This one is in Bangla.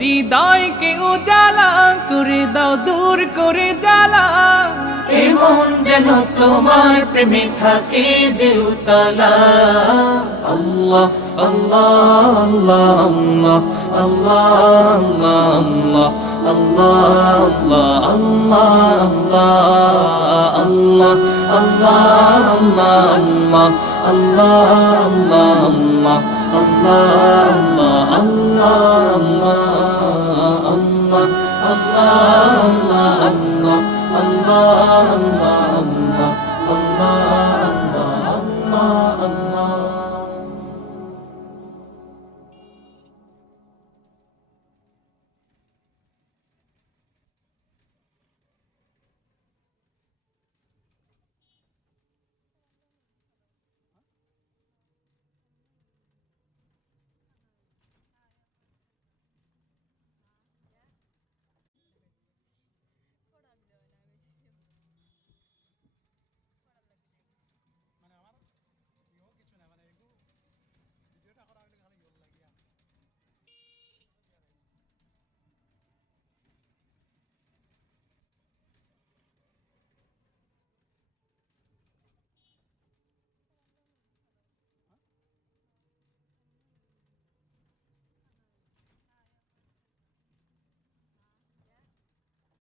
হৃদয়কে উজালা করে দাও, দূর করে জ্বালা। এমন যেন তোমার প্রেমে থাকে যে উতলা। আল্লাহ আল্লাহ আল্লাহ আল্লাহ আল্লাহ আল্লাহ আল্লাহ আল্লাহ আল্লাহ আল্লাহ আল্লাহ আল্লাহ আল্লাহ আল্লাহ আল্লাহ আল্লাহ আল্লাহ আল্লাহ আল্লাহ